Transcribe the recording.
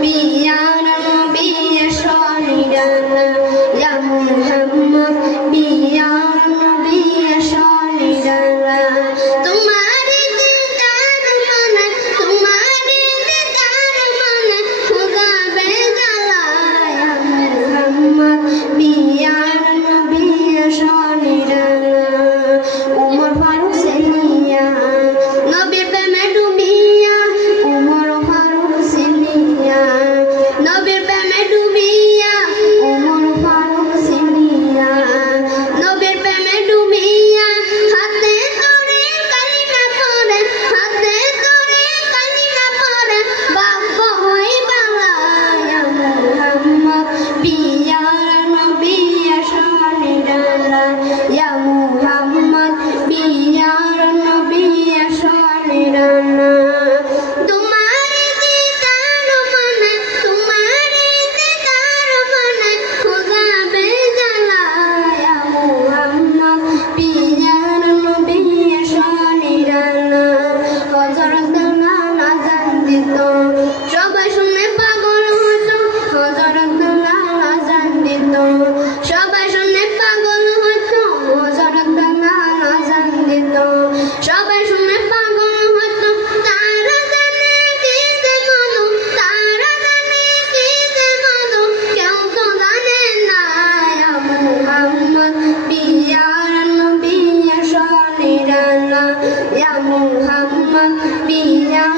mi ya Muhammad biya